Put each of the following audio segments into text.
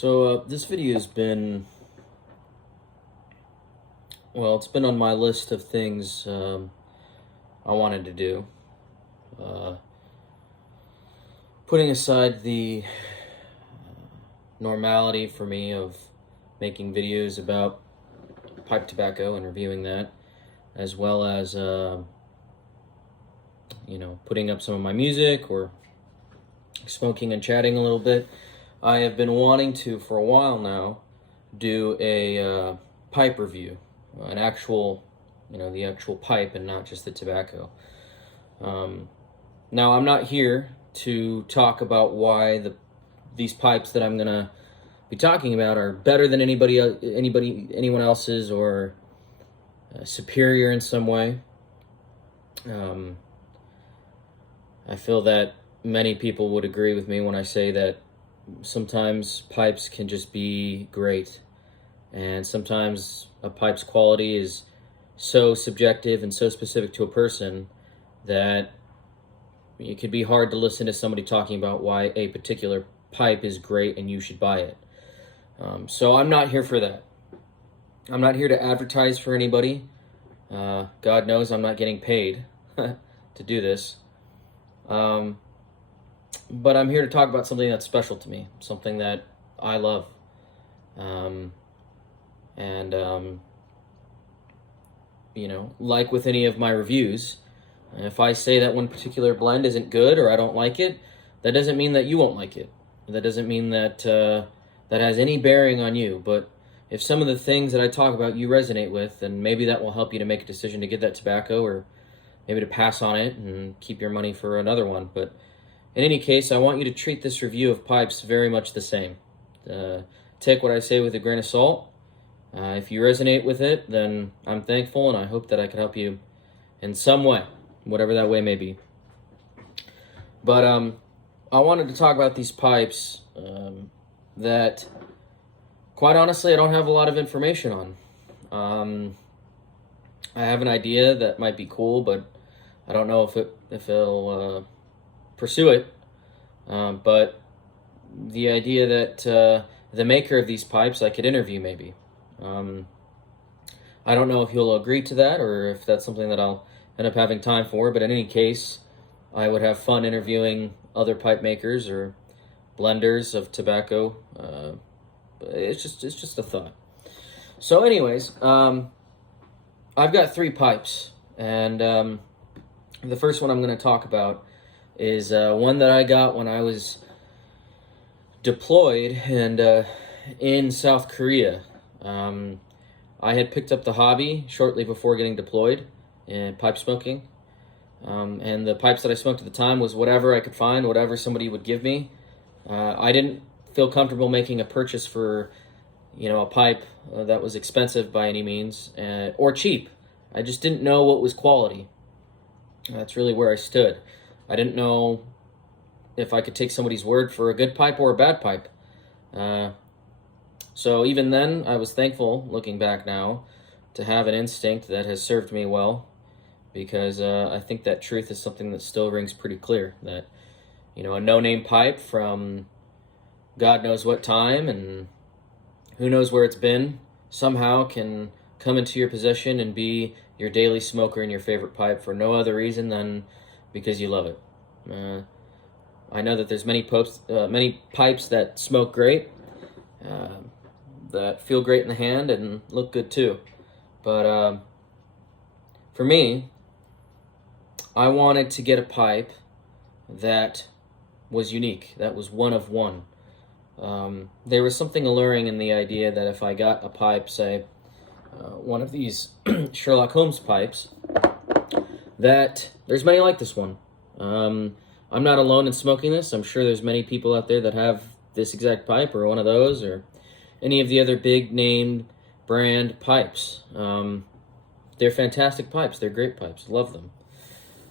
This video has been, it's been on my list of things I wanted to do. Uh, Putting aside the normality for me of making videos about pipe tobacco and reviewing that, as well as, putting up some of my music or smoking and chatting a little bit. I have been wanting to, for a while now, do a pipe review, an actual, the actual pipe and not just the tobacco. Now, I'm not here to talk about why these pipes that I'm gonna be talking about are better than anyone else's, or superior in some way. I feel that many people would agree with me when I say that sometimes pipes can just be great, and sometimes a pipe's quality is so subjective and so specific to a person that it could be hard to listen to somebody talking about why a particular pipe is great and you should buy it. So I'm not here for that. I'm not here to advertise for anybody. God knows I'm not getting paid to do this. But I'm here to talk about something that's special to me, something that I love. Like with any of my reviews, if I say that one particular blend isn't good or I don't like it, that doesn't mean that you won't like it. That doesn't mean that that has any bearing on you. But if some of the things that I talk about you resonate with, then maybe that will help you to make a decision to get that tobacco, or maybe to pass on it and keep your money for another one. But in any case, I want you to treat this review of pipes very much the same. Take what I say with a grain of salt. If you resonate with it, then I'm thankful, and I hope that I can help you in some way, whatever that way may be. But I wanted to talk about these pipes that, quite honestly, I don't have a lot of information on. I have an idea that might be cool, but I don't know if it'll pursue it. But the idea that the maker of these pipes I could interview, maybe. I don't know if he'll agree to that, or if that's something that I'll end up having time for, but in any case, I would have fun interviewing other pipe makers or blenders of tobacco. It's just a thought. So anyways, I've got 3 pipes, and the first one I'm going to talk about is one that I got when I was deployed and in South Korea. I had picked up the hobby shortly before getting deployed in pipe smoking, and the pipes that I smoked at the time was whatever I could find, whatever somebody would give me. I didn't feel comfortable making a purchase for a pipe that was expensive by any means, or cheap. I just didn't know what was quality. That's really where I stood. I didn't know if I could take somebody's word for a good pipe or a bad pipe. So even then, I was thankful, looking back now, to have an instinct that has served me well, because I think that truth is something that still rings pretty clear, that a no-name pipe from God knows what time and who knows where it's been, somehow can come into your possession and be your daily smoker in your favorite pipe for no other reason than because you love it. I know that there's many pipes that smoke great, that feel great in the hand and look good too. But for me, I wanted to get a pipe that was unique, that was one of one. There was something alluring in the idea that if I got a pipe, say, one of these Sherlock Holmes pipes, that there's many like this one. I'm not alone in smoking this. I'm sure there's many people out there that have this exact pipe, or one of those, or any of the other big name brand pipes. They're fantastic pipes. They're great pipes. Love them.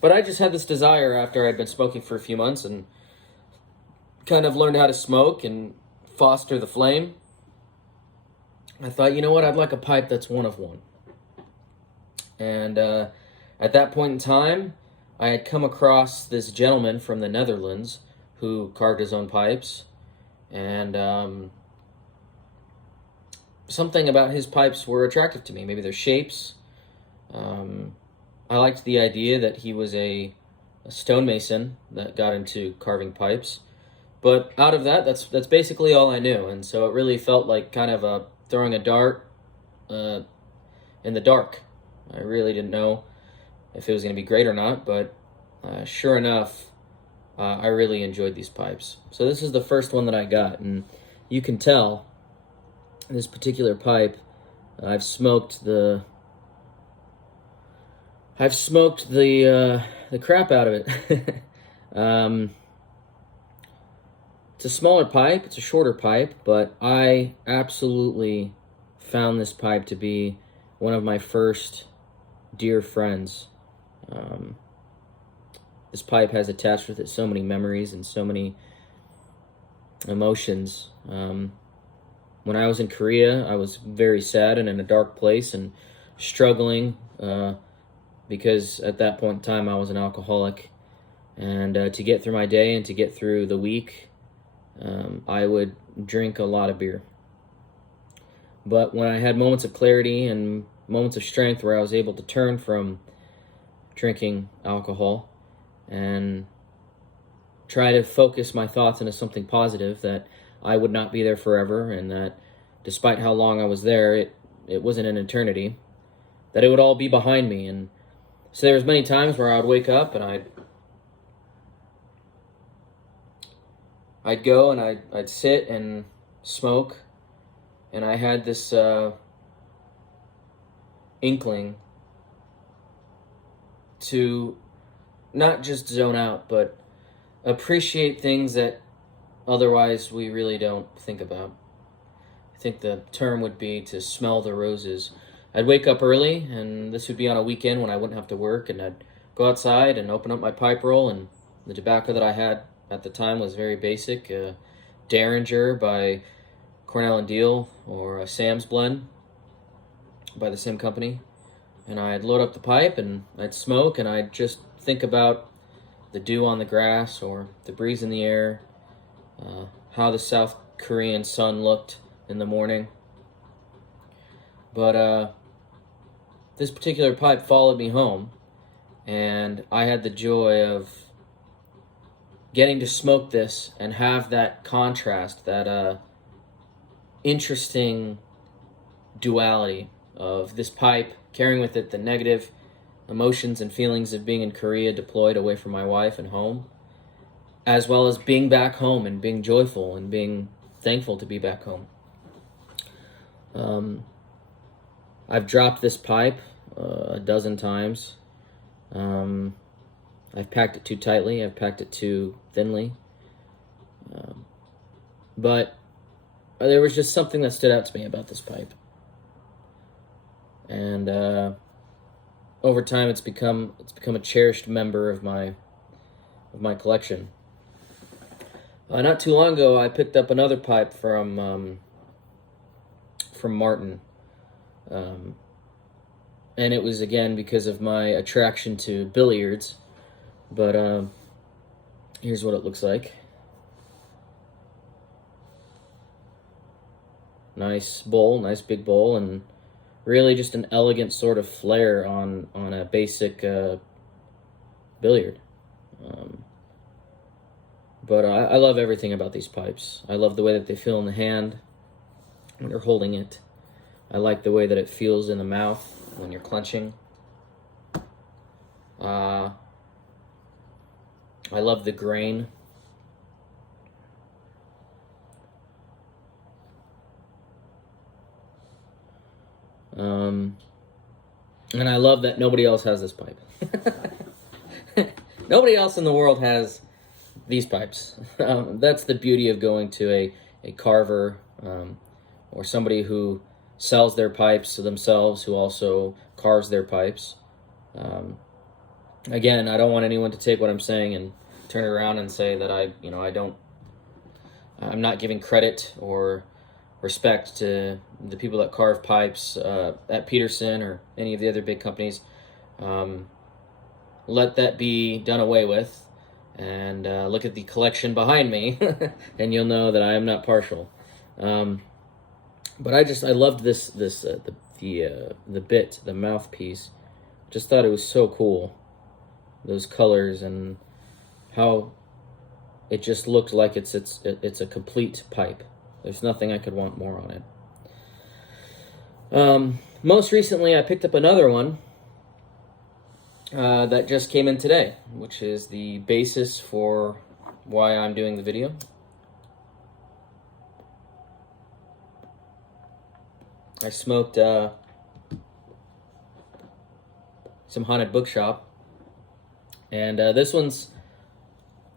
But I just had this desire after I'd been smoking for a few months and kind of learned how to smoke and foster the flame. I thought, you know what, I'd like a pipe that's one of one. And at that point in time, I had come across this gentleman from the Netherlands who carved his own pipes, and something about his pipes were attractive to me. Maybe their shapes. I liked the idea that he was a stonemason that got into carving pipes. But out of that, that's basically all I knew, and so it really felt like kind of throwing a dart in the dark. I really didn't know if it was going to be great or not, but sure enough, I really enjoyed these pipes. So this is the first one that I got, and you can tell this particular pipe. I've smoked the crap out of it. It's a smaller pipe, it's a shorter pipe, but I absolutely found this pipe to be one of my first dear friends. This pipe has attached with it so many memories and so many emotions. When I was in Korea, I was very sad and in a dark place and struggling because at that point in time I was an alcoholic. And to get through my day and to get through the week, I would drink a lot of beer. But when I had moments of clarity and moments of strength where I was able to turn from drinking alcohol and try to focus my thoughts into something positive, that I would not be there forever, and that despite how long I was there, it wasn't an eternity, that it would all be behind me. And so there was many times where I would wake up and I'd go and I'd sit and smoke, and I had this inkling to not just zone out, but appreciate things that otherwise we really don't think about. I think the term would be to smell the roses. I'd wake up early, and this would be on a weekend when I wouldn't have to work, and I'd go outside and open up my pipe roll, and the tobacco that I had at the time was very basic, Derringer by Cornell and Deal, or a Sam's Blend by the same company. And I'd load up the pipe and I'd smoke, and I'd just think about the dew on the grass or the breeze in the air, how the South Korean sun looked in the morning. But this particular pipe followed me home, and I had the joy of getting to smoke this and have that contrast, that interesting duality of this pipe carrying with it the negative emotions and feelings of being in Korea, deployed away from my wife and home, as well as being back home and being joyful and being thankful to be back home. I've dropped this pipe a dozen times. I've packed it too tightly, I've packed it too thinly. But there was just something that stood out to me about this pipe. And over time it's become a cherished member of my collection. Not too long ago I picked up another pipe from Martin. And it was again because of my attraction to billiards. But here's what it looks like. Nice bowl, nice big bowl, and really just an elegant sort of flair on a basic billiard. But I love everything about these pipes. I love the way that they feel in the hand when you're holding it. I like the way that it feels in the mouth when you're clenching. I love the grain. And I love that nobody else has this pipe. Nobody else in the world has these pipes. That's the beauty of going to a carver or somebody who sells their pipes to themselves, who also carves their pipes. Again, I don't want anyone to take what I'm saying and turn it around and say that I'm not giving credit or respect to the people that carve pipes at Peterson or any of the other big companies. Let that be done away with, and look at the collection behind me, and you'll know that I am not partial. But I loved the bit, the mouthpiece. Just thought it was so cool. Those colors and how it just looked like it's a complete pipe. There's nothing I could want more on it. Most recently, I picked up another one that just came in today, which is the basis for why I'm doing the video. I smoked some Haunted Bookshop, and this one's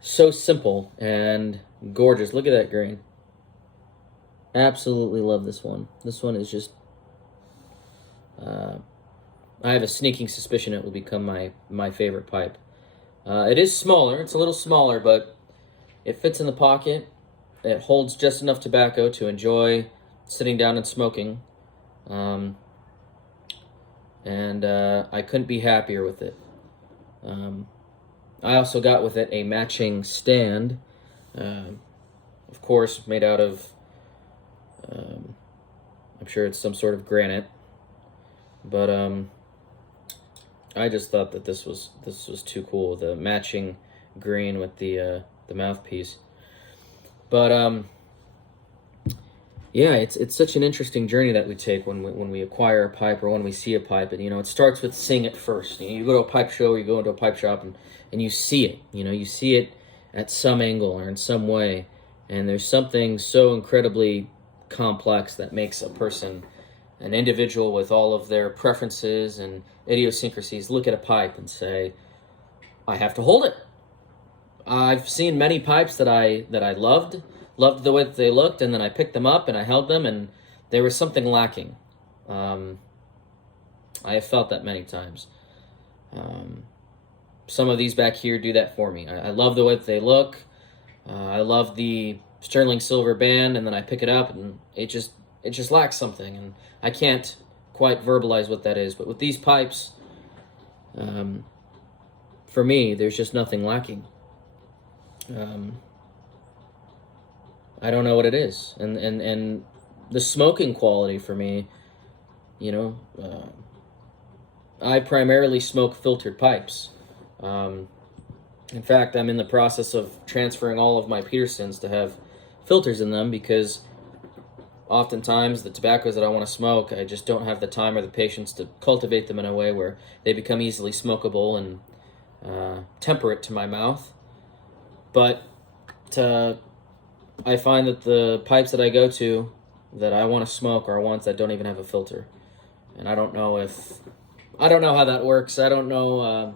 so simple and gorgeous. Look at that grain. Absolutely love this one. This one is just, I have a sneaking suspicion it will become my favorite pipe. It is smaller. It's a little smaller, but it fits in the pocket. It holds just enough tobacco to enjoy sitting down and smoking. I couldn't be happier with it. I also got with it a matching stand, of course, made out of, I'm sure it's some sort of granite, but I just thought that this was too cool, the matching green with the mouthpiece. But yeah, it's such an interesting journey that we take when we acquire a pipe or when we see a pipe. And, it starts with seeing it first. You go to a pipe show or you go into a pipe shop and you see it. You see it at some angle or in some way. And there's something so incredibly complex that makes a person, an individual with all of their preferences and idiosyncrasies, look at a pipe and say, I have to hold it. I've seen many pipes that I loved the way that they looked, and then I picked them up and I held them, and there was something lacking. I have felt that many times. Some of these back here do that for me. I love the way that they look. I love the sterling silver band, and then I pick it up, and it just lacks something, and I can't quite verbalize what that is. But with these pipes, for me, there's just nothing lacking. I don't know what it is, and the smoking quality for me, I primarily smoke filtered pipes. In fact, I'm in the process of transferring all of my Petersons to have filters in them, because oftentimes the tobaccos that I want to smoke, I just don't have the time or the patience to cultivate them in a way where they become easily smokable and temperate to my mouth. But I find that the pipes that I go to that I want to smoke are ones that don't even have a filter. And I don't know how that works. I don't know,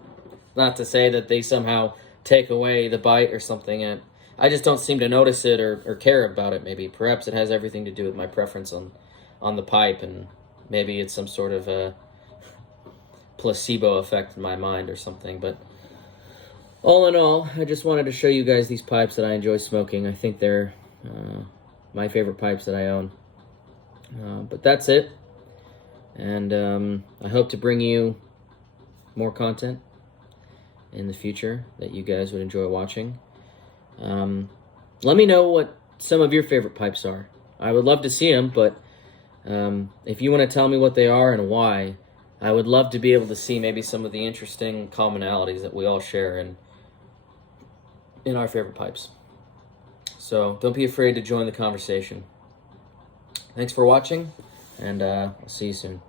not to say that they somehow take away the bite or something. And I just don't seem to notice it or care about it, maybe. Perhaps it has everything to do with my preference on the pipe, and maybe it's some sort of a placebo effect in my mind or something. But all in all, I just wanted to show you guys these pipes that I enjoy smoking. I think they're my favorite pipes that I own. But that's it. And I hope to bring you more content in the future that you guys would enjoy watching. Let me know what some of your favorite pipes are. I would love to see them, but if you want to tell me what they are and why, I would love to be able to see maybe some of the interesting commonalities that we all share in our favorite pipes. So don't be afraid to join the conversation. Thanks for watching, and I'll see you soon.